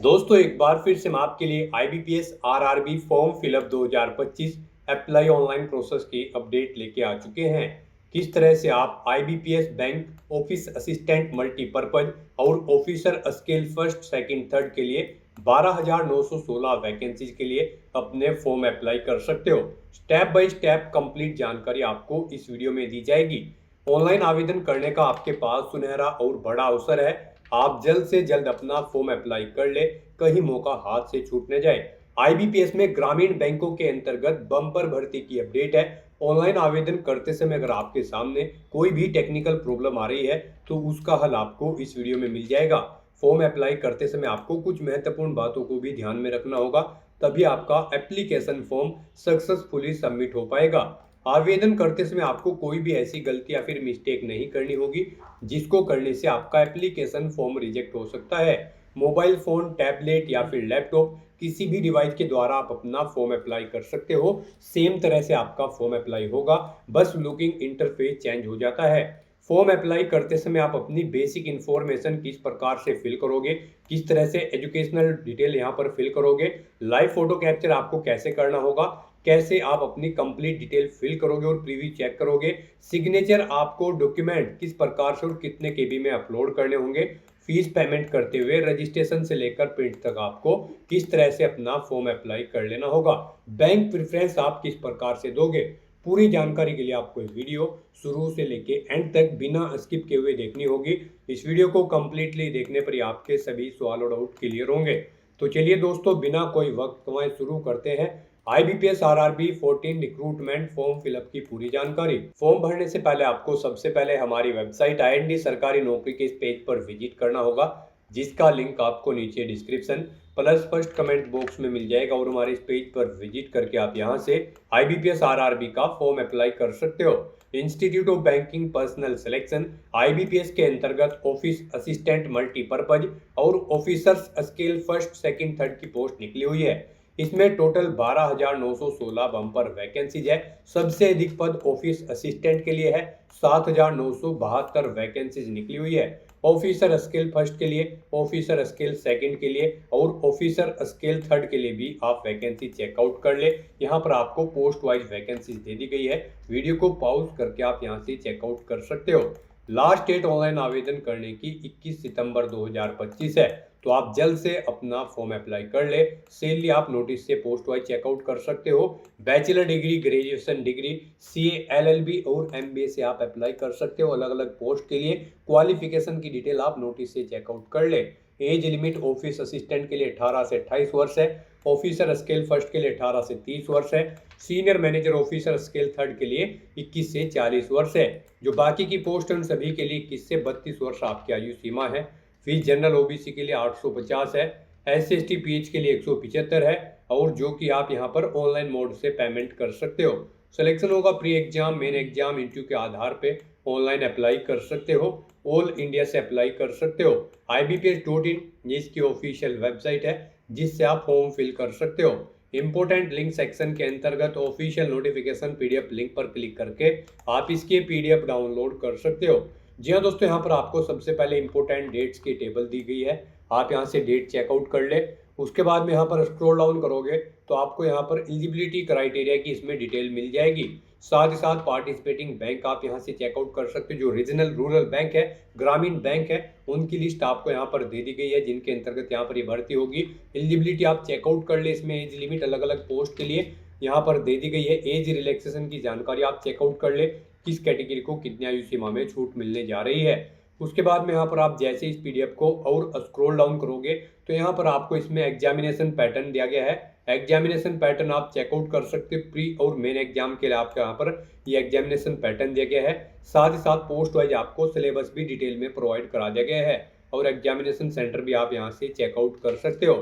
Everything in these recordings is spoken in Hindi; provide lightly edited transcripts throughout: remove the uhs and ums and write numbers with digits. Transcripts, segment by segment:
दोस्तों एक बार फिर से मैं आपके लिए IBPS RRB form fill up 2025 apply online process की अपडेट लेके आ चुके हैं। किस तरह से आप IBPS bank office assistant multipurpose और officer scale first second third के लिए 12,916 वैकेंसीज के लिए अपने फॉर्म अप्लाई कर सकते हो। स्टेप बाय स्टेप कंप्लीट जानकारी आपको इस वीडियो में दी जाएगी। ऑनलाइन आवेदन करने का आपके पास सुनहरा और बड़ा अवसर है। आप जल्द से जल्द अपना फॉर्म अप्लाई कर ले, कहीं मौका हाथ से छूट न जाए। आईबीपीएस में ग्रामीण बैंकों के अंतर्गत बम्पर भर्ती की अपडेट है। ऑनलाइन आवेदन करते समय अगर आपके सामने कोई भी टेक्निकल प्रॉब्लम आ रही है तो उसका हल आपको इस वीडियो में मिल जाएगा। फॉर्म अप्लाई करते समय आपको कुछ महत्वपूर्ण बातों को भी ध्यान में रखना होगा, तभी आपका एप्लीकेशन फॉर्म सक्सेसफुली सबमिट हो पाएगा। आवेदन करते समय आपको कोई भी ऐसी गलती या फिर मिस्टेक नहीं करनी होगी जिसको करने से आपका एप्लीकेशन फॉर्म रिजेक्ट हो सकता है। मोबाइल फोन, टैबलेट या फिर लैपटॉप किसी भी डिवाइस के द्वारा आप अपना फॉर्म अप्लाई कर सकते हो। सेम तरह से आपका फॉर्म अप्लाई होगा, बस लुकिंग इंटरफेस चेंज हो जाता है। फॉर्म अप्लाई करते समय आप अपनी बेसिक इन्फॉर्मेशन किस प्रकार से फिल करोगे, किस तरह से एजुकेशनल डिटेल यहाँ पर फिल करोगे, लाइव फोटो कैप्चर आपको कैसे करना होगा, कैसे आप अपनी कंप्लीट डिटेल फिल करोगे और प्रीव्यू चेक करोगे, सिग्नेचर आपको डॉक्यूमेंट किस प्रकार से और कितने केबी में अपलोड करने होंगे, फीस पेमेंट करते हुए रजिस्ट्रेशन से लेकर प्रिंट तक आपको किस तरह से अपना फॉर्म अप्लाई कर लेना होगा, बैंक प्रेफरेंस आप किस प्रकार से दोगे। पूरी जानकारी के लिए आपको वीडियो शुरू से लेके एंड तक बिना स्किप किए हुए देखनी होगी। इस वीडियो को कंप्लीटली देखने पर ही आपके सभी सवाल और डाउट क्लियर होंगे। तो चलिए दोस्तों, बिना कोई वक्त गंवाए शुरू करते हैं IBPS RRB 14 recruitment form fill up की पूरी जानकारी। फॉर्म भरने से पहले आपको सबसे पहले हमारी वेबसाइट आईएनडी सरकारी नौकरी के इस पेज पर विजिट करना होगा, जिसका लिंक आपको नीचे description plus first comment box में मिल जाएगा। और हमारे इस पेज पर विजिट करके आप यहां से आईबीपीएस आरआरबी का फॉर्म अप्लाई कर सकते हो। Institute of banking personal selection IBPS के अंतर्गत ऑफिस असिस्टेंट मल्टीपर्पज और officers scale first second third की पोस्ट निकली हुई है। इसमें टोटल 12,916 बम्पर वैकेंसीज है। सबसे अधिक पद ऑफिस असिस्टेंट के लिए है, 7,972 वैकेंसीज निकली हुई है। ऑफिसर स्केल फर्स्ट के लिए, ऑफिसर स्केल सेकंड के लिए और ऑफिसर स्केल थर्ड के लिए भी आप वैकेंसी चेकआउट कर ले। यहाँ पर आपको पोस्ट वाइज वैकेंसीज दे दी गई है। वीडियो को पॉज करके आप यहाँ से चेकआउट कर सकते हो। लास्ट डेट ऑनलाइन आवेदन करने की 21 सितंबर 2025 है, तो आप जल्द से अपना फॉर्म अप्लाई कर ले। सैलरी आप नोटिस से पोस्ट वाइज चेकआउट कर सकते हो। Bachelor degree, graduation degree, CA, LLB और एमबीए से आप अप्लाई कर सकते हो अलग अलग पोस्ट के लिए। क्वालिफिकेशन की डिटेल आप नोटिस से चेकआउट कर ले। एज लिमिट ऑफिस असिस्टेंट के लिए 18 से 28 वर्ष है, ऑफिसर स्केल फर्स्ट के लिए 18 से 30 वर्ष है, senior manager officer scale third के लिए 21 से 40 वर्ष है। जो बाकी की पोस्ट उन सभी के लिए 21 से 32 वर्ष आपकी आयु सीमा है। फीस जनरल ओबीसी के लिए 850 है, एस टी पीएच के लिए 175 है, और जो कि आप यहां पर ऑनलाइन मोड से पेमेंट कर सकते हो। सिलेक्शन होगा pre exam, main exam, interview के आधार पे ऑनलाइन अप्लाई कर सकते हो। ऑल इंडिया से अप्लाई कर सकते हो। IBPS.in ये इसकी ऑफिशियल वेबसाइट है जिससे आप फॉर्म फिल कर सकते हो। इंपोर्टेंट लिंक सेक्शन के अंतर्गत ऑफिशियल नोटिफिकेशन पीडीएफ लिंक पर क्लिक करके आप इसके पीडीएफ डाउनलोड कर सकते हो। जी हाँ दोस्तों, यहाँ पर आपको सबसे पहले इंपोर्टेंट डेट्स की टेबल दी गई है। आप यहाँ से डेट चेकआउट कर ले। उसके बाद में यहाँ पर स्क्रॉल डाउन करोगे तो आपको यहाँ पर एलिजिबिलिटी क्राइटेरिया की इसमें डिटेल मिल जाएगी। साथ ही साथ पार्टिसिपेटिंग बैंक आप यहाँ से चेकआउट कर सकते हो। जो रीजनल रूरल बैंक है, ग्रामीण बैंक है, उनकी लिस्ट आपको यहाँ पर दे दी गई है जिनके अंतर्गत यहाँ पर ये भर्ती होगी। एलिजिबिलिटी आप चेकआउट कर ले। इसमें एज लिमिट अलग अलग पोस्ट के लिए यहाँ पर दे दी गई है। एज रिलैक्सेशन की जानकारी आप चेकआउट कर ले, किस कैटेगरी को कितनी आयु सीमा में छूट मिलने जा रही है। उसके बाद में यहाँ पर आप जैसे इस पीडीएफ को और स्क्रॉल डाउन करोगे तो यहाँ पर आपको इसमें एग्जामिनेशन पैटर्न दिया गया है। एग्जामिनेशन पैटर्न आप चेकआउट कर सकते हो। प्री और मेन एग्जाम के लिए आपको यहाँ पर ये एग्जामिनेशन पैटर्न दिया गया है। साथ ही साथ पोस्ट वाइज आपको सिलेबस भी डिटेल में प्रोवाइड करा दिया गया है और एग्जामिनेशन सेंटर भी आप यहाँ से चेकआउट कर सकते हो।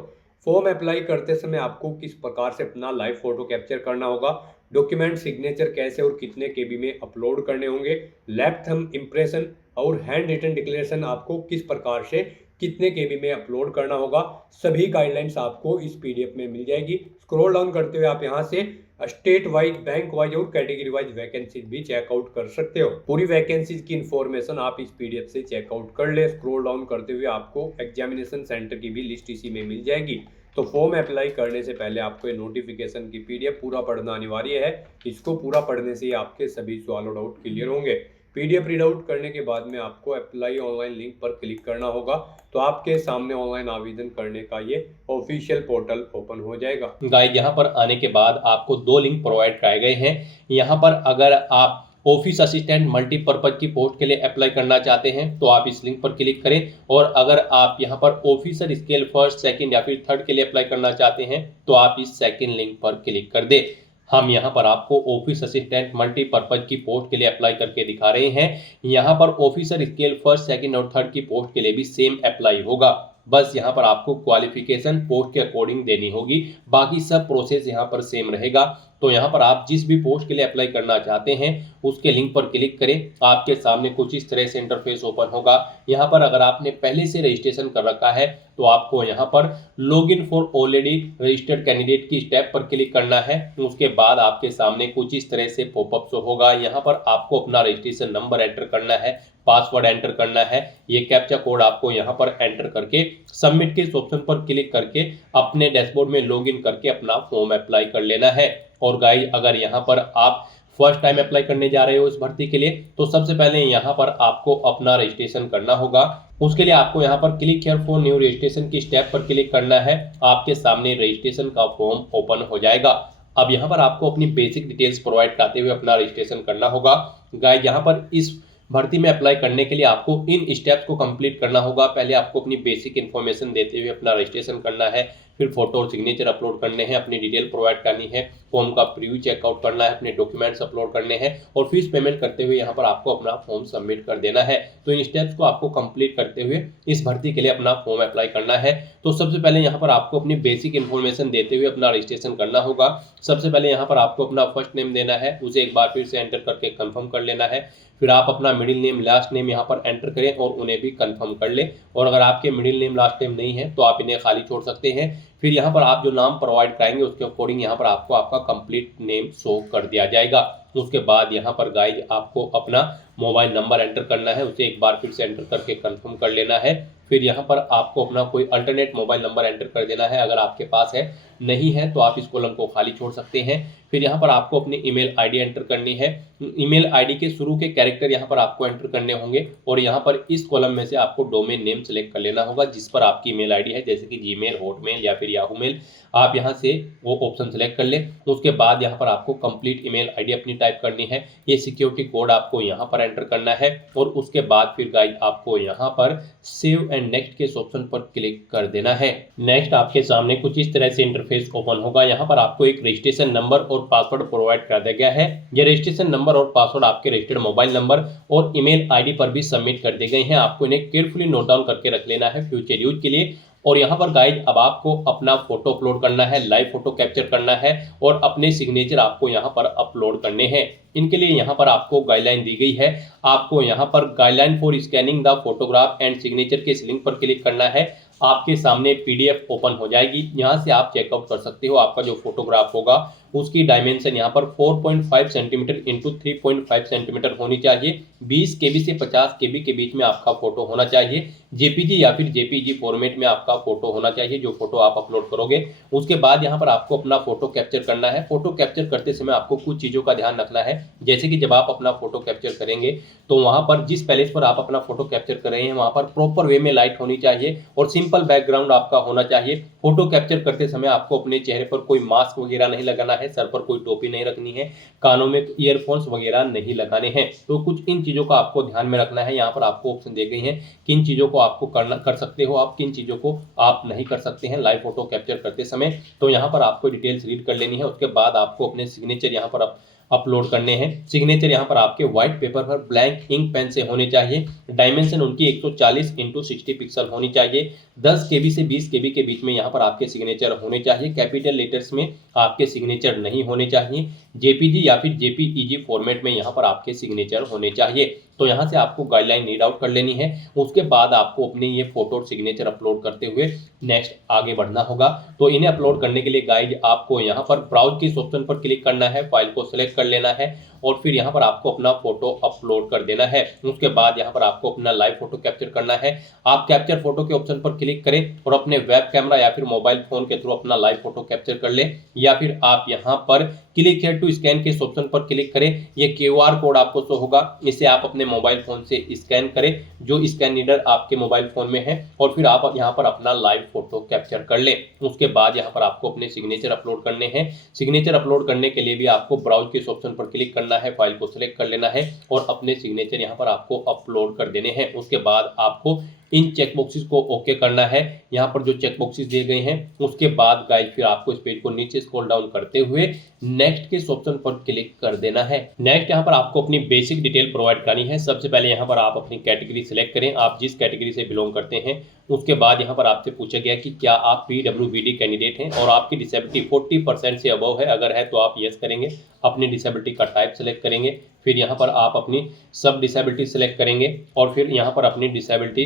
फॉर्म अप्लाई करते समय आपको किस प्रकार से अपना लाइव फोटो कैप्चर करना होगा, डॉक्यूमेंट सिग्नेचर कैसे और कितने केबी में अपलोड करने होंगे, लेफ्ट थंब इंप्रेशन और हैंड रिटन डिक्लेरेशन आपको किस प्रकार से कितने केबी में अपलोड करना होगा, सभी गाइडलाइंस आपको इस पीडीएफ में मिल जाएगी। स्क्रॉल डाउन करते हुए आप यहाँ से स्टेट वाइज, बैंक वाइज और कैटेगरी वाइज वैकेंसी भी चेकआउट कर सकते हो। पूरी वैकेंसीज की इंफॉर्मेशन आप इस पीडीएफ से चेकआउट कर ले। स्क्रॉल डाउन करते हुए आपको एग्जामिनेशन सेंटर की भी लिस्ट इसी में मिल जाएगी। तो फॉर्म अप्लाई करने से पहले आपको ये नोटिफिकेशन की पीडीएफ पूरा पढ़ना अनिवार्य है। इसको पूरा पढ़ने से ही आपके सभी सवाल डाउट क्लियर होंगे। पीडीएफ रीड आउट करने के बाद में आपको अप्लाई ऑनलाइन लिंक पर क्लिक करना होगा। तो आपके सामने ऑनलाइन आवेदन करने का ये ऑफिशियल पोर्टल ओपन हो जाएगा। गाइस, यहाँ पर आने के बाद आपको 2 लिंक प्रोवाइड कराए गए हैं। यहाँ पर अगर आप ऑफिस असिस्टेंट मल्टीपर्पज की पोस्ट के लिए अप्लाई करना चाहते हैं तो आप इस लिंक पर क्लिक करें, और अगर आप यहाँ पर ऑफिसर स्केल फर्स्ट, सेकंड या फिर थर्ड के लिए अप्लाई करना चाहते हैं तो आप इस सेकंड लिंक पर क्लिक कर दें। हम यहाँ पर आपको ऑफिस असिस्टेंट मल्टीपर्पज की पोस्ट के लिए अप्लाई करके दिखा रहे हैं। यहाँ पर ऑफिसर स्केल फर्स्ट, सेकंड और थर्ड की पोस्ट के लिए भी सेम अप्लाई होगा। बस यहाँ पर आपको क्वालिफिकेशन पोस्ट के अकॉर्डिंग देनी होगी, बाकी सब प्रोसेस यहाँ पर सेम रहेगा। तो यहाँ पर आप जिस भी पोस्ट के लिए अप्लाई करना चाहते हैं उसके लिंक पर क्लिक करें। आपके सामने कुछ इस तरह से इंटरफेस ओपन होगा। यहाँ पर अगर आपने पहले से रजिस्ट्रेशन कर रखा है तो आपको यहाँ पर log in for already registered candidate की स्टेप पर क्लिक करना है। उसके बाद आपके सामने कुछ इस तरह से पॉपअप होगा। यहाँ पर आपको अपना रजिस्ट्रेशन नंबर एंटर करना है, पासवर्ड एंटर करना है। ये कैप्चा कोड आपको यहाँ पर एंटर करके सबमिट के इस ऑप्शन पर क्लिक करके अपने डैशबोर्ड में लॉगिन करके अपना फॉर्म अप्लाई कर लेना है। और गाइस, अगर यहाँ पर आप फर्स्ट टाइम अप्लाई करने जा रहे हो इस भर्ती के लिए तो सबसे पहले यहाँ पर आपको अपना रजिस्ट्रेशन करना होगा। उसके लिए आपको यहाँ पर click here for new registration की स्टेप पर क्लिक करना है। आपके सामने रजिस्ट्रेशन का फॉर्म ओपन हो जाएगा। अब यहाँ पर आपको अपनी बेसिक डिटेल्स प्रोवाइड कराते हुए अपना रजिस्ट्रेशन करना होगा। गाइस, यहाँ पर इस भर्ती में अप्लाई करने के लिए आपको इन स्टेप्स को कंप्लीट करना होगा। पहले आपको अपनी बेसिक इन्फॉर्मेशन देते हुए अपना रजिस्ट्रेशन करना है, फिर फोटो और सिग्नेचर अपलोड करने हैं, अपनी डिटेल प्रोवाइड करनी है, फॉर्म का प्रीव्यू चेकआउट करना है, अपने डॉक्यूमेंट्स अपलोड करने हैं और फीस पेमेंट करते हुए यहाँ पर आपको अपना फॉर्म सबमिट कर देना है। तो इन स्टेप्स को आपको कंप्लीट करते हुए इस भर्ती के लिए अपना फॉर्म अप्लाई करना है। तो सबसे पहले यहाँ पर आपको अपनी बेसिक इन्फॉर्मेशन देते हुए अपना रजिस्ट्रेशन करना होगा। सबसे पहले यहाँ पर आपको अपना फर्स्ट नेम देना है, उसे एक बार फिर से एंटर करके कंफर्म कर लेना है। फिर आप अपना मिडिल नेम, लास्ट नेम यहाँ पर एंटर करें और उन्हें भी कंफर्म कर लें। और अगर आपके मिडिल नेम, लास्ट नेम नहीं है तो आप इन्हें खाली छोड़ सकते हैं। फिर यहाँ पर आप जो नाम प्रोवाइड कराएंगे उसके अकॉर्डिंग यहाँ पर आपको आपका कंप्लीट नेम शो कर दिया जाएगा। उसके बाद यहाँ पर गाइस आपको अपना मोबाइल नंबर एंटर करना है, उसे एक बार फिर से एंटर करके कंफर्म कर लेना है। फिर यहाँ पर आपको अपना कोई अल्टरनेट मोबाइल नंबर एंटर कर देना है, अगर आपके पास है। नहीं है तो आप इस कॉलम को खाली छोड़ सकते हैं। फिर यहाँ पर आपको अपनी ईमेल आईडी एंटर करनी है। ईमेल आईडी के शुरू के कैरेक्टर यहाँ पर आपको एंटर करने होंगे और यहाँ पर इस कॉलम में से आपको डोमेन नेम सेलेक्ट कर लेना होगा जिस पर आपकी ईमेल आईडी है, जैसे कि जीमेल, हॉटमेल या फिर याहू मेल। आप यहाँ से वो ऑप्शन सेलेक्ट कर लें। उसके बाद यहाँ पर आपको कंप्लीट ईमेल आईडी अपनी टाइप करनी है। ये सिक्योरिटी कोड आपको यहाँ पर एंटर करना है और उसके बाद फिर गाइस आपको यहाँ पर सेव एंड नेक्स्ट के ऑप्शन पर क्लिक कर देना है। नेक्स्ट आपके सामने कुछ इस तरह से इंटरफेस ओपन होगा। यहाँ पर आपको एक रजिस्ट्रेशन नंबर और पासवर्ड प्रोवाइड कर दिया गया है। ये रजिस्ट्रेशन नंबर और पासवर्ड आपके रजिस्टर्ड मोबाइल नंबर और ईमेल आईडी पर भी सबमिट कर दिए गए हैं। आपको इन्हें केयरफुली नोट डाउन करके रख लेना है फ्यूचर यूज के लिए। और यहाँ पर गाइस अब आपको अपना फोटो अपलोड करना है, लाइव फोटो कैप्चर करना है और अपने सिग्नेचर आपको यहाँ पर अपलोड करने हैं। इनके लिए यहाँ पर आपको गाइडलाइन दी गई है। आपको यहाँ पर guideline for scanning the photograph and signature के इस लिंक पर क्लिक करना है। आपके सामने पीडीएफ ओपन हो जाएगी। यहाँ से आप चेकआउट कर सकते हो आपका जो फोटोग्राफ होगा उसकी डायमेंशन यहाँ पर 4.5 सेंटीमीटर इंटू 3.5 सेंटीमीटर होनी चाहिए। 20 केबी से 50 केबी के बीच में आपका फोटो होना चाहिए। जेपीजी या फिर जेपीजी फॉर्मेट में आपका फोटो होना चाहिए जो फोटो आप अपलोड करोगे। उसके बाद यहाँ पर आपको अपना फोटो कैप्चर करना है। फोटो कैप्चर करते समय आपको कुछ चीज़ों का ध्यान रखना है, जैसे कि जब आप अपना फोटो कैप्चर करेंगे तो वहाँ पर जिस पैलेस पर आप अपना फोटो कैप्चर कर रहे हैं वहाँ पर प्रॉपर वे में लाइट होनी चाहिए और सिंपल बैकग्राउंड आपका होना चाहिए। फोटो कैप्चर करते समय आपको अपने चेहरे पर कोई मास्क वगैरह नहीं लगाना है, सर पर कोई टोपी नहीं रखनी है, कानों में ईयरफोन्स वगैरह नहीं लगाने हैं। तो कुछ इन चीज़ों का आपको ध्यान में रखना है। यहाँ पर आपको ऑप्शन दी गई हैं किन चीज़ों को आपको कर सकते हो आप, किन चीज़ों को आप नहीं कर सकते हैं लाइव फोटो कैप्चर करते समय। तो यहाँ पर आपको डिटेल्स रीड कर लेनी है। उसके बाद आपको अपने सिग्नेचर यहाँ पर अपलोड करने हैं। सिग्नेचर यहाँ पर आपके व्हाइट पेपर पर ब्लैंक इंक पेन से होने चाहिए। डायमेंशन उनकी 140 इंटू 60 पिक्सल होनी चाहिए। 10 केबी से 20 केबी के बीच में यहाँ पर आपके सिग्नेचर होने चाहिए। कैपिटल लेटर्स में आपके सिग्नेचर नहीं होने चाहिए। जेपीजी या फिर जेपीईजी फॉर्मेट में यहाँ पर आपके सिग्नेचर होने चाहिए। तो यहाँ से आपको गाइडलाइन रीड आउट कर लेनी है। उसके बाद आपको अपने ये फोटो और सिग्नेचर अपलोड करते हुए नेक्स्ट आगे बढ़ना होगा। तो इन्हें अपलोड करने के लिए गाइज आपको यहाँ पर ब्राउज के इस ऑप्शन पर क्लिक करना है, फाइल को सिलेक्ट कर लेना है और फिर यहाँ पर आपको अपना फोटो अपलोड कर देना है। उसके बाद यहाँ पर आपको अपना लाइव फोटो कैप्चर करना है। आप कैप्चर फोटो के ऑप्शन पर क्लिक करें और अपने वेब कैमरा या फिर मोबाइल फोन के थ्रू अपना लाइव फोटो कैप्चर कर लें, या फिर आप यहाँ पर क्लिक हियर टू स्कैन के इस ऑप्शन पर क्लिक करें। ये QR कोड आपको शो होगा, इसे आप अपने मोबाइल फोन से स्कैन करें जो स्कैन रीडर आपके मोबाइल फोन में है, और फिर आप यहाँ पर अपना लाइव फोटो कैप्चर कर लें। उसके बाद यहाँ पर आपको अपने सिग्नेचर अपलोड करने हैं। सिग्नेचर अपलोड करने के लिए भी आपको ब्राउज के इस ऑप्शन पर क्लिक करना है, फाइल को सिलेक्ट कर लेना है और अपने सिग्नेचर यहाँ पर आपको अपलोड कर देने हैं। उसके बाद आपको इन चेक बॉक्सेस को ओके करना है। यहाँ पर जो चेक बॉक्सेस दिए गए हैं उसके बाद गाइस फिर आपको इस पेज को नीचे स्क्रॉल डाउन करते हुए नेक्स्ट के इस ऑप्शन पर क्लिक कर देना है। नेक्स्ट यहाँ पर आपको अपनी बेसिक डिटेल प्रोवाइड करनी है। सबसे पहले यहाँ पर आप अपनी कैटेगरी सिलेक्ट करें, आप जिस कैटेगरी से बिलोंग करते हैं। उसके बाद यहाँ पर आपसे पूछा गया कि क्या आप PWBD कैंडिडेट हैं और आपकी डिसेबिलिटी 40% से अबव है। अगर है तो आप यस करेंगे, अपनी डिसेबिलिटी का टाइप सेलेक्ट करेंगे, फिर यहाँ पर आप अपनी सब डिसेबिलिटी सेलेक्ट करेंगे और फिर यहाँ पर अपनी डिसेबिलिटी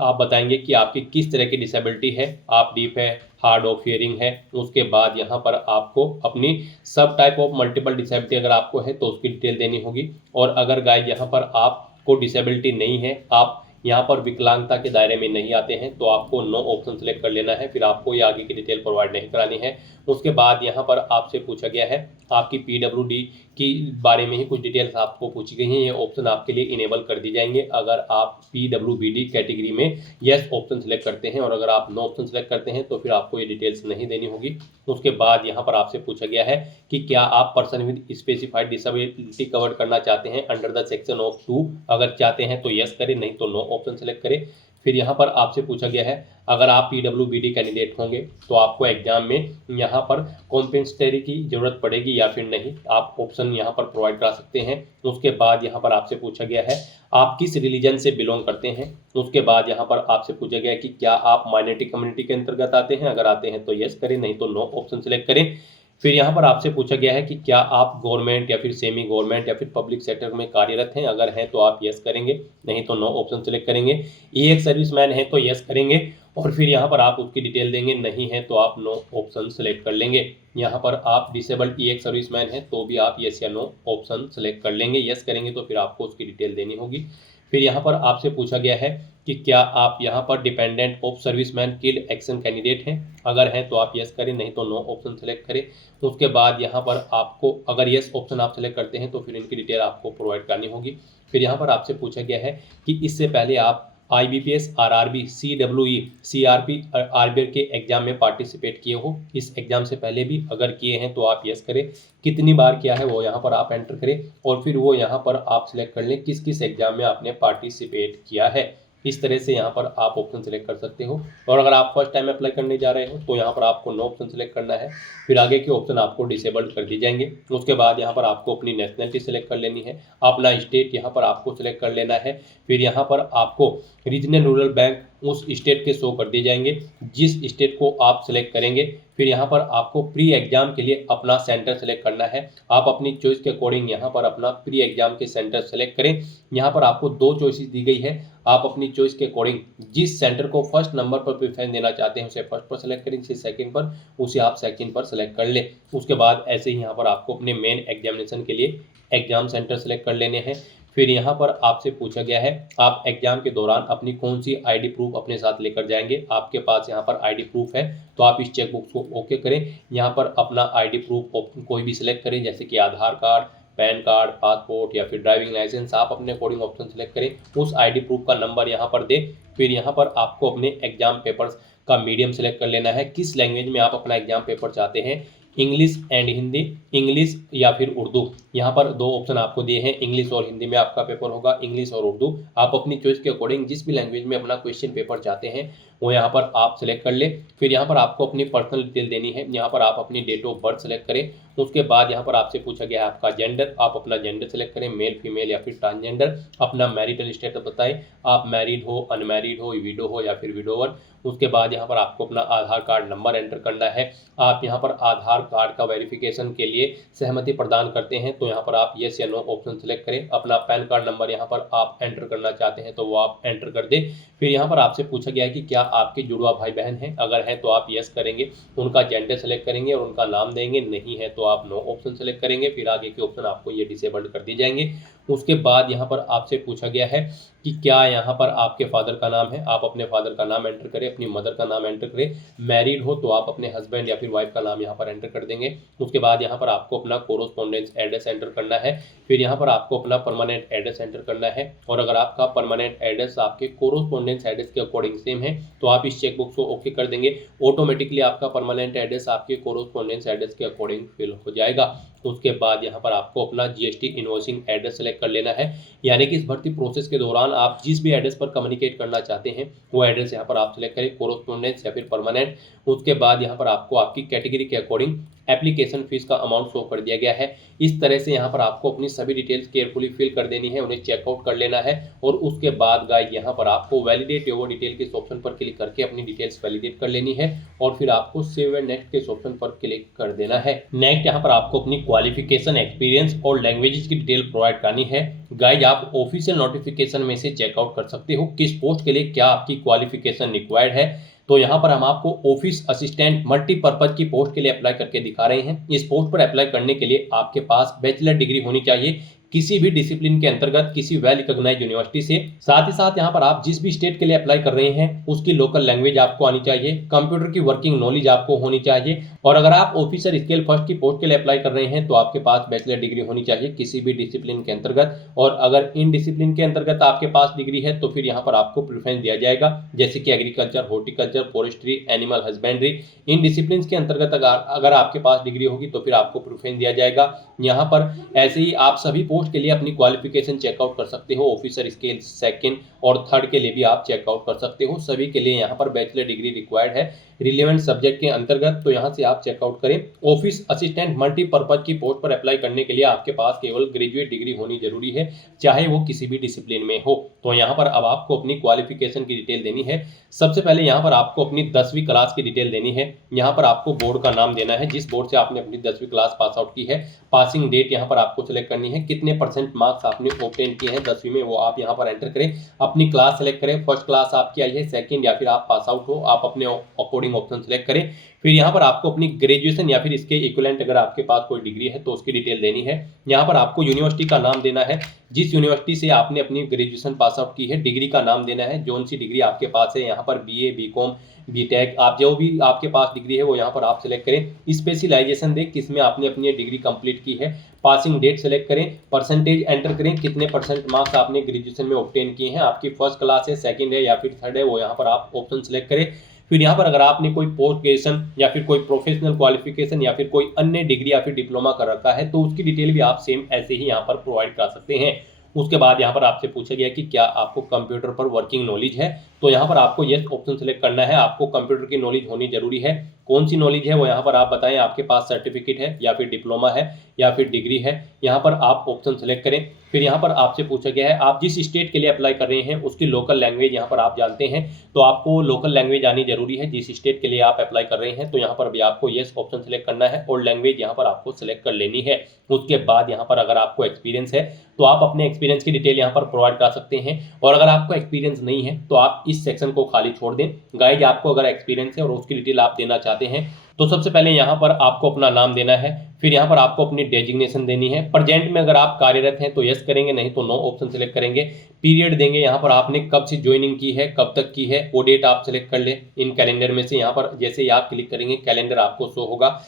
आप बताएंगे कि आपकी किस तरह की डिसेबिलिटी है, आप डीफ है, हार्ड ऑफ हियरिंग है। उसके बाद यहाँ पर आपको अपनी सब टाइप ऑफ मल्टीपल डिसेबिलिटी अगर आपको है तो उसकी डिटेल देनी होगी। और अगर गाइस यहाँ पर आपको डिसेबिलिटी नहीं है, आप यहाँ पर विकलांगता के दायरे में नहीं आते हैं, तो आपको नो ऑप्शन सेलेक्ट कर लेना है, फिर आपको ये आगे की डिटेल प्रोवाइड नहीं करानी है। उसके बाद यहाँ पर आपसे पूछा गया है आपकी PWD की बारे में ही कुछ डिटेल्स आपको पूछी गई हैं, ये ऑप्शन आपके लिए इनेबल कर दी जाएंगे अगर आप PWBD कैटेगरी में यस ऑप्शन सेलेक्ट करते हैं, और अगर आप नो ऑप्शन सेलेक्ट करते हैं तो फिर आपको ये डिटेल्स नहीं देनी होगी। उसके बाद यहाँ पर आपसे पूछा गया है कि क्या आप person with specified disability cover करना चाहते हैं अंडर द सेक्शन ऑफ 2। अगर चाहते हैं तो यस करें, नहीं तो नो ऑप्शन सेलेक्ट करें। फिर यहाँ पर आपसे पूछा गया है अगर आप PWBD कैंडिडेट होंगे तो आपको एग्जाम में यहाँ पर कॉम्पेंसेटरी की जरूरत पड़ेगी या फिर नहीं, आप ऑप्शन यहाँ पर प्रोवाइड करा सकते हैं। उसके बाद यहाँ पर आपसे पूछा गया है आप किस रिलीजन से बिलोंग करते हैं। उसके बाद यहाँ पर आपसे पूछा गया है कि क्या आप माइनॉरिटी कम्युनिटी के अंतर्गत आते हैं। अगर आते हैं तो यस करें, नहीं तो नो ऑप्शन सेलेक्ट करें। फिर यहाँ पर आपसे पूछा गया है कि क्या आप गवर्नमेंट या फिर सेमी गवर्नमेंट या फिर पब्लिक सेक्टर में कार्यरत हैं। अगर हैं तो आप यस करेंगे, नहीं तो नो ऑप्शन सेलेक्ट करेंगे। ये एक सर्विसमैन है तो यस करेंगे और फिर यहाँ पर आप उसकी डिटेल देंगे, नहीं है तो आप नो ऑप्शन सेलेक्ट कर लेंगे। यहाँ पर आप डिसेबल्ड एक सर्विसमैन है तो भी आप यस या नो ऑप्शन सेलेक्ट कर लेंगे। यस करेंगे तो फिर आपको उसकी डिटेल देनी होगी। फिर यहाँ पर आपसे पूछा गया है कि क्या आप यहाँ पर dependent of serviceman killed action candidate हैं। अगर हैं तो आप यस करें, नहीं तो नो ऑप्शन सेलेक्ट करें। उसके बाद यहाँ पर आपको अगर यस ऑप्शन आप सेलेक्ट करते हैं तो फिर इनकी डिटेल आपको प्रोवाइड करनी होगी। फिर यहाँ पर आपसे पूछा गया है कि इससे पहले आप IBPS RRB CWE CRP RBR के एग्जाम में पार्टिसिपेट किए हो। इस एग्जाम से पहले भी अगर किए हैं तो आप यस करें, कितनी बार किया है वो यहाँ पर आप एंटर करें और फिर वो यहाँ पर आप सिलेक्ट कर लें किस किस एग्जाम में आपने पार्टिसिपेट किया है। इस तरह से यहाँ पर आप ऑप्शन सेलेक्ट कर सकते हो। और अगर आप फर्स्ट टाइम अप्लाई करने जा रहे हो तो यहाँ पर आपको नो ऑप्शन सेलेक्ट करना है, फिर आगे के ऑप्शन आपको डिसेबल्ड कर दी जाएंगे। उसके बाद यहाँ पर आपको अपनी नेशनलिटी सेलेक्ट कर लेनी है, अपना स्टेट यहाँ पर आपको सेलेक्ट कर लेना है। फिर यहाँ पर आपको रीजनल रूरल बैंक उस स्टेट के शो कर दिए जाएंगे जिस स्टेट को आप सिलेक्ट करेंगे। फिर यहाँ पर आपको प्री एग्जाम के लिए अपना सेंटर सेलेक्ट करना है, आप अपनी चॉइस के अकॉर्डिंग यहाँ पर अपना प्री एग्जाम के सेंटर सेलेक्ट करें। यहाँ पर आपको 2 चॉइसेस दी गई है, आप अपनी चॉइस के अकॉर्डिंग जिस सेंटर को फर्स्ट नंबर पर प्रेफरेंस देना चाहते हैं उसे फर्स्ट पर सेलेक्ट करें, जिसे सेकंड पर उसे आप सेकंड पर सेलेक्ट कर लें। उसके बाद ऐसे ही यहाँ पर आपको अपने मेन एग्जामिनेशन के लिए एग्जाम सेंटर सेलेक्ट कर लेने हैं। फिर यहाँ पर आपसे पूछा गया है आप एग्जाम के दौरान अपनी कौन सी ID प्रूफ अपने साथ लेकर जाएंगे। आपके पास यहाँ पर ID प्रूफ है तो आप इस चेकबॉक्स को ओके करें। यहाँ पर अपना ID प्रूफ कोई भी सिलेक्ट करें, जैसे कि आधार कार्ड, पैन कार्ड, पासपोर्ट या फिर ड्राइविंग लाइसेंस, आप अपने अकॉर्डिंग ऑप्शन सेलेक्ट करें। उस ID प्रूफ का नंबर यहाँ पर दें। फिर यहाँ पर आपको अपने एग्जाम पेपर्स का मीडियम सेलेक्ट कर लेना है, किस लैंग्वेज में आप अपना एग्जाम पेपर चाहते हैं, इंग्लिश एंड हिंदी, इंग्लिश या फिर उर्दू। यहाँ पर 2 ऑप्शन आपको दिए हैं, इंग्लिश और हिंदी में आपका पेपर होगा, इंग्लिश और उर्दू। आप अपनी चॉइस के अकॉर्डिंग जिस भी लैंग्वेज में अपना क्वेश्चन पेपर चाहते हैं वो यहाँ पर आप सेलेक्ट कर ले। फिर यहाँ पर आपको अपनी पर्सनल डिटेल देनी है, यहाँ पर आप अपनी डेट ऑफ बर्थ सेलेक्ट करें। उसके बाद यहाँ पर आपसे पूछा गया है आपका जेंडर, आप अपना जेंडर सेलेक्ट करें, मेल फीमेल या फिर ट्रांसजेंडर। अपना मैरिटल स्टेटस बताएं, आप मैरिड हो, अनमैरिड हो, विडो हो या फिर विडोवर। उसके बाद यहाँ पर आपको अपना आधार कार्ड नंबर एंटर करना है। आप यहाँ पर आधार कार्ड का वेरिफिकेशन के लिए सहमति प्रदान करते हैं तो यहाँ पर आप येस या नो ऑप्शन सेलेक्ट करें। अपना पैन कार्ड नंबर यहाँ पर आप एंटर करना चाहते हैं तो वो आप एंटर कर दें। फिर यहाँ पर आपसे पूछा गया है कि क्या आपके जुड़वा भाई बहन हैं, अगर हैं तो आप येस करेंगे, उनका जेंडर सेलेक्ट करेंगे और उनका नाम देंगे, नहीं है तो आप नो ऑप्शन सेलेक्ट करेंगे। फिर आगे के ऑप्शन आपको ये डिसेबल्ड कर दिए जाएंगे। उसके बाद यहाँ पर आपसे पूछा गया है कि क्या यहाँ पर आपके फादर का नाम है, आप अपने फादर का नाम एंटर करें, अपनी मदर का नाम एंटर करें। मैरिड हो तो आप अपने हस्बैंड या फिर वाइफ का नाम यहाँ पर एंटर कर देंगे। उसके बाद यहाँ पर आपको अपना कोरोस्पोंडेंस एड्रेस एंटर करना है। फिर यहाँ पर आपको अपना परमानेंट एड्रेस एंटर करना है और अगर आपका परमानेंट एड्रेस आपके कोरोस्पोंडेंस एड्रेस के अकॉर्डिंग सेम है तो आप इस चेकबॉक्स को ओके कर देंगे। ऑटोमेटिकली आपका परमानेंट एड्रेस आपके कोरोस्पोंडेंस एड्रेस के अकॉर्डिंग फिल हो जाएगा। उसके बाद यहाँ पर आपको अपना जीएसटी इनवॉइसिंग एड्रेस सेलेक्ट कर लेना है, यानी कि इस भर्ती प्रोसेस के दौरान आप जिस भी एड्रेस पर कम्युनिकेट करना चाहते हैं वो एड्रेस यहाँ पर आप सेलेक्ट करें, कोरोस्पोंडेंस या फिर परमानेंट। उसके बाद यहाँ पर आपको आपकी कैटेगरी के अकॉर्डिंग एप्लीकेशन फीस का अमाउंट शो कर दिया गया है। इस तरह से यहाँ पर आपको अपनी सभी डिटेल्स केयरफुली फिल कर देनी है, उन्हें चेकआउट कर लेना है और उसके बाद गाइस यहाँ पर आपको वैलिडेट योर डिटेल के ऑप्शन पर क्लिक करके अपनी डिटेल्स वैलिडेट कर लेनी है और फिर आपको सेव एंड नेक्स्ट के ऑप्शन पर क्लिक कर देना है। नेक्स्ट यहाँ पर आपको अपनी क्वालिफिकेशन, एक्सपीरियंस और लैंग्वेजेस की डिटेल प्रोवाइड करनी है। गाइज आप ऑफिशियल नोटिफिकेशन में से चेकआउट कर सकते हो किस पोस्ट के लिए क्या आपकी क्वालिफिकेशन रिक्वायर्ड है। तो यहाँ पर हम आपको ऑफिस असिस्टेंट मल्टीपर्पज की पोस्ट के लिए अप्लाई करके दिखा रहे हैं। इस पोस्ट पर अप्लाई करने के लिए आपके पास बैचलर डिग्री होनी चाहिए किसी भी डिसिप्लिन के अंतर्गत किसी वेल रिकॉग्नाइज्ड यूनिवर्सिटी से। साथ ही साथ यहाँ पर आप जिस भी स्टेट के लिए अप्लाई कर रहे हैं उसकी लोकल लैंग्वेज आपको आनी चाहिए, कंप्यूटर की वर्किंग नॉलेज आपको होनी चाहिए और अगर आप ऑफिसर स्केल फर्स्ट की पोस्ट के लिए अप्लाई कर रहे हैं तो आपके पास बैचलर डिग्री होनी चाहिए किसी भी डिसिप्लिन के अंतर्गत। और अगर इन डिसिप्लिन के अंतर्गत आपके पास डिग्री है तो फिर यहाँ पर आपको प्रेफरेंस दिया जाएगा, जैसे कि agriculture, horticulture, forestry, animal husbandry. In discipline के अंतर्गत अगर आपके पास डिग्री होगी तो फिर आपको प्रेफरेंस दिया जाएगा। यहाँ पर ऐसे ही आप सभी पोस्ट के लिए अपनी क्वालिफिकेशन चेकआउट कर सकते हो। ऑफिसर स्केल सेकंड और थर्ड के लिए भी आप चेकआउट कर सकते हो। सभी के लिए यहाँ पर बैचलर डिग्री रिक्वायर्ड है रिलेवेंट सब्जेक्ट के अंतर्गत, तो यहाँ से आप चेकआउट करें। ऑफिस असिस्टेंट मल्टीपर्पज की पोस्ट पर अप्लाई करने के लिए आपके पास केवल ग्रेजुएट डिग्री होनी जरूरी है, चाहे वो किसी भी डिसिप्लिन में हो। तो यहाँ पर अब आपको अपनी क्वालिफिकेशन की डिटेल देनी है। सबसे पहले यहाँ पर आपको अपनी 10वीं क्लास की डिटेल देनी है। यहाँ पर आपको बोर्ड का नाम देना है जिस बोर्ड से आपने अपनी 10वीं क्लास पास आउट की है। पासिंग डेट यहाँ पर आपको सिलेक्ट करनी है, कितने परसेंट मार्क्स आपने ऑब्टेन किए हैं 10वीं में वो आप यहाँ पर एंटर करें। अपनी क्लास सेलेक्ट करें, फर्स्ट क्लास आपकी आई है, सेकंड या फिर आप पास आउट हो, आप अपने अकॉर्डिंग ऑप्शन सेलेक्ट करें। फिर यहाँ पर आपको अपनी ग्रेजुएशन या फिर इसके इक्विवेलेंट अगर आपके पास कोई डिग्री है तो उसकी डिटेल देनी है। यहाँ पर आपको यूनिवर्सिटी का नाम देना है, जिस यूनिवर्सिटी से आपने अपनी ग्रेजुएशन पास आउट की है। डिग्री का नाम देना है, जोन सी डिग्री आपके पास है, यहाँ पर बीए, बीकॉम, बीटेक, आप जो भी आपके पास डिग्री है वो यहाँ पर आप सिलेक्ट करें। स्पेशलाइजेशन दें किसमें आपने अपनी डिग्री कंप्लीट की है। पासिंग डेट सेलेक्ट करें, परसेंटेज एंटर करें, कितने परसेंट मार्क्स आपने ग्रेजुएशन में ऑब्टेन किए हैं, आपकी फर्स्ट क्लास है, सेकंड है या फिर थर्ड है, वो यहाँ पर आप ऑप्शन सेलेक्ट करें। फिर यहाँ पर अगर आपने कोई पोस्ट ग्रेजुएशन या फिर कोई प्रोफेशनल क्वालिफिकेशन या फिर कोई अन्य डिग्री या फिर डिप्लोमा कर रखा है तो उसकी डिटेल भी आप सेम ऐसे ही यहाँ पर प्रोवाइड कर सकते हैं। उसके बाद यहाँ पर आपसे पूछा गया कि क्या आपको कंप्यूटर पर वर्किंग नॉलेज है, तो यहाँ पर आपको यस ऑप्शन सेलेक्ट करना है। आपको कंप्यूटर की नॉलेज होनी जरूरी है। कौन सी नॉलेज है वो यहाँ पर आप बताएं, आपके पास सर्टिफिकेट है या फिर डिप्लोमा है या फिर डिग्री है, यहाँ पर आप ऑप्शन सेलेक्ट करें। फिर यहाँ पर आपसे पूछा गया है आप जिस स्टेट के लिए अप्लाई कर रहे हैं उसकी लोकल लैंग्वेज यहाँ पर आप जानते हैं तो आपको लोकल लैंग्वेज आनी जरूरी है जिस स्टेट के लिए आप अप्लाई कर रहे हैं। तो यहाँ पर भी आपको यस ऑप्शन सेलेक्ट करना है और लैंग्वेज यहाँ पर आपको सेलेक्ट कर लेनी है। उसके बाद यहाँ पर अगर आपको एक्सपीरियंस है तो आप अपने एक्सपीरियंस की डिटेल यहाँ पर प्रोवाइड कर सकते हैं और अगर आपको एक्सपीरियंस नहीं है तो आप इस सेक्शन को खाली छोड़ दें। गाइज आपको अगर एक्सपीरियंस है और उसकी डिटेल आप देना चाहते हैं तो सबसे पहले यहाँ पर आपको अपना नाम देना है। फिर यहाँ पर आपको अपनी डेजिग्नेशन देनी है। प्रेजेंट में अगर आप कार्यरत हैं तो यस करेंगे, नहीं तो नो ऑप्शन सेलेक्ट करेंगे। पीरियड देंगे, यहाँ पर आपने कब से ज्वाइनिंग की है, कब तक की है, वो डेट आप सेलेक्ट कर ले। इन कैलेंडर में से यहाँ पर जैसे ही आप क्लिक करेंगे कैलेंडर आपको शो होगा।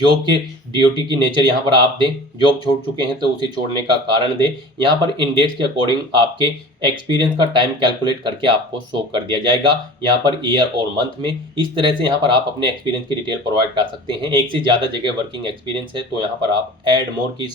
जॉब के ड्यूटी की नेचर यहाँ पर आप दें, जॉब छोड़ चुके हैं तो उसे छोड़ने का कारण दें। यहाँ पर इन डेट्स के अकॉर्डिंग आपके एक्सपीरियंस का टाइम कैलकुलेट करके आपको शो कर दिया जाएगा यहाँ पर ईयर और मंथ में। इस तरह से यहाँ पर आप अपने एक्सपीरियंस की डिटेल प्रोवाइड कर सकते हैं। एक से ज़्यादा जगह वर्किंग एक्सपीरियंस है तो यहाँ पर आप ऐड मोर की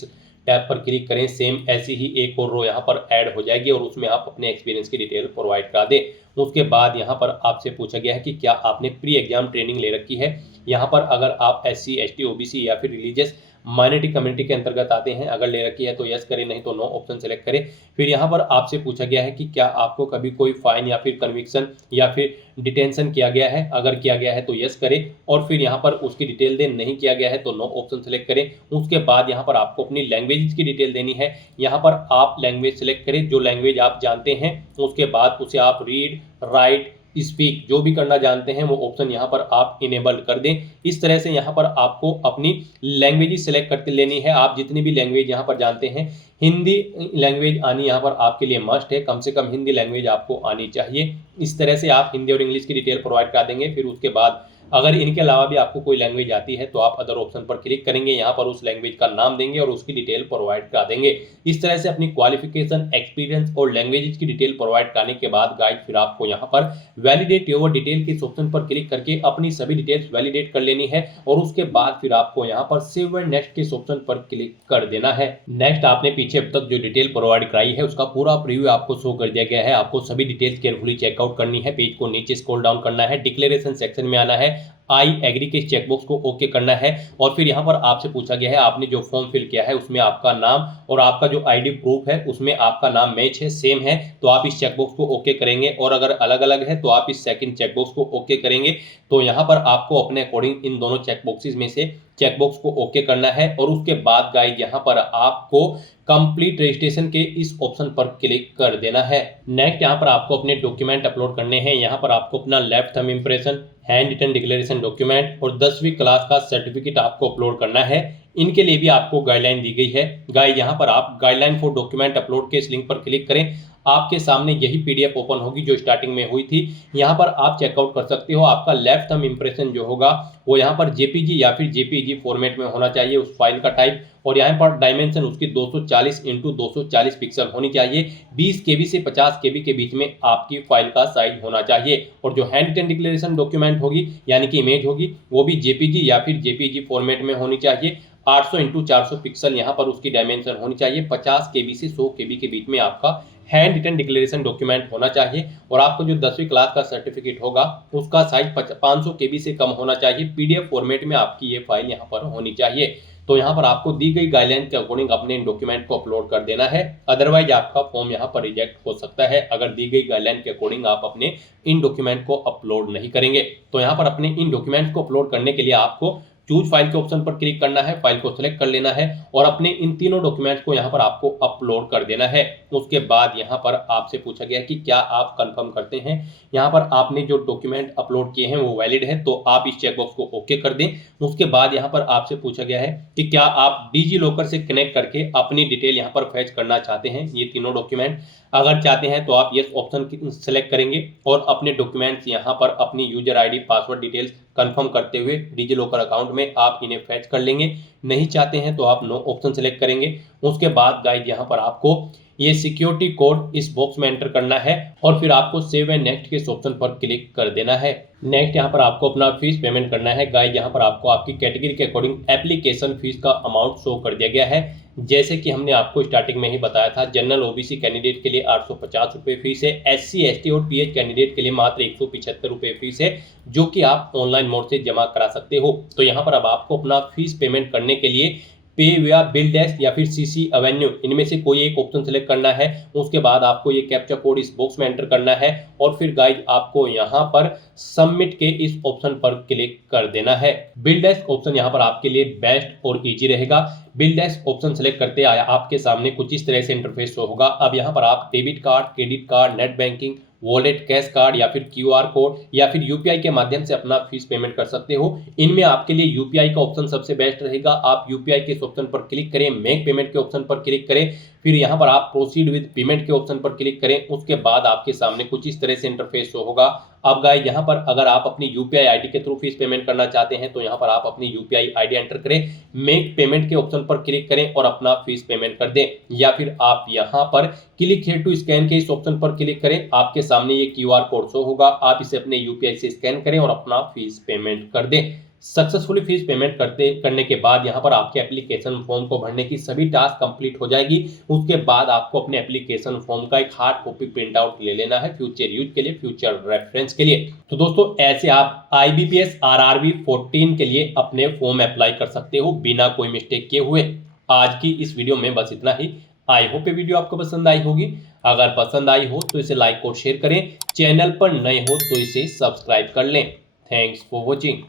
टैब पर क्लिक करें। सेम ऐसी ही एक और रो यहाँ पर ऐड हो जाएगी और उसमें आप अपने एक्सपीरियंस की डिटेल प्रोवाइड करा दें। उसके बाद यहाँ पर आपसे पूछा गया है कि क्या आपने प्री एग्जाम ट्रेनिंग ले रखी है। यहाँ पर अगर आप SC ST OBC या फिर रिलीजियस माइनॉरिटी कम्युनिटी के अंतर्गत आते हैं, अगर ले रखी है तो यस करें, नहीं तो नो ऑप्शन सेलेक्ट करें। फिर यहाँ पर आपसे पूछा गया है कि क्या आपको कभी कोई फाइन या फिर कन्विक्शन या फिर डिटेंशन किया गया है, अगर किया गया है तो यस करें और फिर यहाँ पर उसकी डिटेल दें, नहीं किया गया है तो नो ऑप्शन सेलेक्ट करें। उसके बाद यहाँ पर आपको अपनी लैंग्वेज की डिटेल देनी है। यहाँ पर आप लैंग्वेज सेलेक्ट करें जो लैंग्वेज आप जानते हैं, उसके बाद उसे आप रीड राइट स्पीक जो भी करना जानते हैं वो ऑप्शन यहाँ पर आप इनेबल्ड कर दें। इस तरह से यहाँ पर आपको अपनी लैंग्वेज सेलेक्ट करके लेनी है। आप जितनी भी लैंग्वेज यहाँ पर जानते हैं, हिंदी लैंग्वेज आनी यहाँ पर आपके लिए मस्ट है, कम से कम हिंदी लैंग्वेज आपको आनी चाहिए। इस तरह से आप हिंदी और इंग्लिश की डिटेल प्रोवाइड कर देंगे। फिर उसके बाद अगर इनके अलावा भी आपको कोई लैंग्वेज आती है तो आप अदर ऑप्शन पर क्लिक करेंगे, यहाँ पर उस लैंग्वेज का नाम देंगे और उसकी डिटेल प्रोवाइड कर देंगे। इस तरह से अपनी क्वालिफिकेशन, एक्सपीरियंस और लैंग्वेज की डिटेल प्रोवाइड करने के बाद गाइड फिर आपको यहाँ पर वैलिडेट योर डिटेल के ऑप्शन पर क्लिक करके अपनी सभी डिटेल्स वैलिडेट कर लेनी है और उसके बाद फिर आपको यहाँ पर सेव एंड नेक्स्ट के ऑप्शन पर क्लिक कर देना है। नेक्स्ट आपने पीछे अब तक जो डिटेल प्रोवाइड कराई है उसका पूरा प्रीव्यू आपको शो कर दिया गया है। आपको सभी डिटेल्स केयरफुली चेकआउट करनी है, पेज को नीचे स्क्रॉल डाउन करना है, डिक्लेरेशन सेक्शन में आना है, आई एग्री के चेकबॉक्स को ओके करना है और फिर यहाँ पर आपसे पूछा गया है आपने जो फॉर्म फिल किया है उसमें आपका नाम और आपका जो ID प्रूफ है उसमें आपका नाम मैच है, सेम है, तो आप इस चेकबॉक्स को ओके करेंगे और अगर अलग अलग है तो आप इस सेकंड चेकबॉक्स को ओके करेंगे। तो यहाँ पर आपको अपने अकॉर्डिंग इन दोनों चेकबॉक्सेस में से चेकबॉक्स को ओके करना है और उसके बाद गाइड यहाँ पर आपको कंप्लीट रजिस्ट्रेशन के इस ऑप्शन पर क्लिक कर देना है। नेक्स्ट यहाँ पर आपको अपने डॉक्यूमेंट अपलोड करने हैं। यहाँ पर आपको अपना left thumb impression, handwritten declaration document और 10वीं क्लास का सर्टिफिकेट आपको अपलोड करना है। इनके लिए भी आपको गाइडलाइन दी गई है। गाइड यहाँ पर आप गाइडलाइन फॉर डॉक्यूमेंट अपलोड के इस लिंक पर क्लिक करें, आपके सामने यही PDF ओपन होगी जो स्टार्टिंग में हुई थी। यहाँ पर आप चेकआउट कर सकते हो। आपका लेफ्ट थंब इंप्रेशन जो होगा वो यहाँ पर JPG या फिर JPEG फॉर्मेट में होना चाहिए उस फाइल का टाइप और यहाँ पर डायमेंशन उसकी 240 × 240 पिक्सल होनी चाहिए। 20 KB से 50 KB के बीच में आपकी फाइल का साइज होना चाहिए और जो हैंड रिटन डिक्लेरेशन डॉक्यूमेंट होगी यानी कि इमेज होगी वो भी JPG या फिर JPEG फॉर्मेट में होनी चाहिए। 800 × 400 पिक्सल यहाँ पर उसकी डायमेंशन होनी चाहिए। 50 KB से 100 KB के बीच में आपका हैंड रिटन डिक्लेरेशन डॉक्यूमेंट होना चाहिए और आपको जो 10वीं क्लास का सर्टिफिकेट होगा उसका साइज 500 KB से कम होना चाहिए। PDF फॉर्मेट में आपकी ये फाइल यहाँ पर होनी चाहिए। तो यहाँ पर आपको दी गई गाइडलाइन के अकॉर्डिंग अपने इन डॉक्यूमेंट को अपलोड कर देना है, अदरवाइज आपका फॉर्म यहाँ पर रिजेक्ट हो सकता है अगर दी गई गाइडलाइन के अकॉर्डिंग आप अपने इन डॉक्यूमेंट को अपलोड नहीं करेंगे। तो यहाँ पर अपने इन डॉक्यूमेंट को अपलोड करने के लिए आपको चूज फाइल के ऑप्शन पर क्लिक करना है, फाइल को सिलेक्ट कर लेना है और अपने इन तीनों डॉक्यूमेंट्स को यहाँ पर आपको अपलोड कर देना है। उसके बाद यहाँ पर आपसे पूछा गया है कि क्या आप कंफर्म करते हैं यहाँ पर आपने जो डॉक्यूमेंट अपलोड किए हैं वो वैलिड है, तो आप इस चेकबॉक्स को ओके कर दें। उसके बाद यहाँ पर आपसे पूछा गया है कि क्या आप डिजी लॉकर से कनेक्ट करके अपनी डिटेल यहाँ पर फैच करना चाहते हैं, ये तीनों डॉक्यूमेंट अगर चाहते हैं तो आप यस ऑप्शन सेलेक्ट करेंगे और अपने डॉक्यूमेंट्स यहाँ पर अपनी user ID password details confirm करते हुए डिजी लॉकर अकाउंट में आप इन्हें फैच कर लेंगे। नहीं चाहते हैं तो आप नो ऑप्शन सेलेक्ट करेंगे। उसके बाद गाइड यहाँ पर आपको ये सिक्योरिटी कोड इस बॉक्स में एंटर करना है और फिर आपको सेव एंड नेक्स्ट के इस ऑप्शन पर क्लिक कर देना है। नेक्स्ट यहाँ पर आपको अपना फीस पेमेंट करना है। गाइड यहाँ पर आपको आपकी कैटेगरी के अकॉर्डिंग एप्लीकेशन फीस का अमाउंट शो कर दिया गया है। जैसे कि हमने आपको स्टार्टिंग में ही बताया था, जनरल OBC कैंडिडेट के लिए 850 रुपये फीस है, SC ST और PH कैंडिडेट के लिए मात्र 175 रुपये फीस है, जो कि आप ऑनलाइन मोड से जमा करा सकते हो। तो यहाँ पर अब आपको अपना फीस पेमेंट करने के लिए पे या बिल डेस्क या फिर CC एवेन्यू इनमें से कोई एक ऑप्शन सेलेक्ट करना है। उसके बाद आपको ये कैप्चा कोड इस बॉक्स में एंटर करना है और फिर गाइड आपको यहाँ पर सबमिट के इस ऑप्शन पर क्लिक कर देना है। बिल डेस्क ऑप्शन यहाँ पर आपके लिए बेस्ट और इजी रहेगा। बिल डेस्क ऑप्शन सेलेक्ट करते आया आपके सामने कुछ इस तरह से इंटरफेस होगा। अब यहाँ पर आप debit card, credit card, net banking, wallet, cash card या फिर QR कोड या फिर UPI के माध्यम से अपना फीस पेमेंट कर सकते हो। इनमें आपके लिए UPI का ऑप्शन सबसे बेस्ट रहेगा। आप UPI के इस ऑप्शन पर क्लिक करें, मेक पेमेंट के ऑप्शन पर क्लिक करें, फिर यहाँ पर आप प्रोसीड विद पेमेंट के ऑप्शन पर क्लिक करें। उसके बाद आपके सामने कुछ इस तरह से इंटरफेस होगा। अब गाइस यहाँ पर अगर आप अपनी UPI ID के थ्रू फीस पेमेंट करना चाहते हैं तो यहाँ पर आप अपनी UPI ID एंटर करें, मेक पेमेंट के ऑप्शन पर क्लिक करें और अपना फीस पेमेंट कर दें, या फिर आप यहाँ पर क्लिक हियर टू स्कैन के इस ऑप्शन पर क्लिक करें। आपके सामने ये QR कोड शो होगा, आप इसे अपने UPI से स्कैन करें और अपना फीस पेमेंट कर दें। सक्सेसफुली फीस पेमेंट करने के बाद यहाँ पर आपके एप्लीकेशन फॉर्म को भरने की सभी टास्क कंप्लीट हो जाएगी। उसके बाद आपको अपने एप्लीकेशन फॉर्म का एक हार्ड कॉपी प्रिंट आउट ले लेना है फ्यूचर यूज के लिए, फ्यूचर रेफरेंस के लिए। तो दोस्तों ऐसे आप IBPS RRB 14 के लिए अपने फॉर्म अप्लाई कर सकते हो बिना कोई मिस्टेक किए हुए। आज की इस वीडियो में बस इतना ही। आई होप ये वीडियो आपको पसंद आई होगी। अगर पसंद आई हो तो इसे लाइक और शेयर करें। चैनल पर नए हो तो इसे सब्सक्राइब कर लें। Thanks for watching.